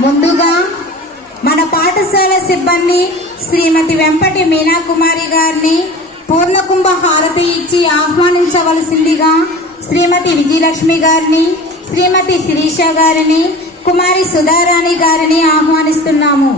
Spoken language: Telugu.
ముందుగా మన పాఠశాల సిబ్బంది శ్రీమతి వెంపటి మీనా కుమారి గారిని పూర్ణకుంభ హారతి ఇచ్చి ఆహ్వానించవలసిందిగా శ్రీమతి విజయలక్ష్మి గారిని, శ్రీమతి శిరీష గారిని, కుమారి సుధారాణి గారిని ఆహ్వానిస్తున్నాము.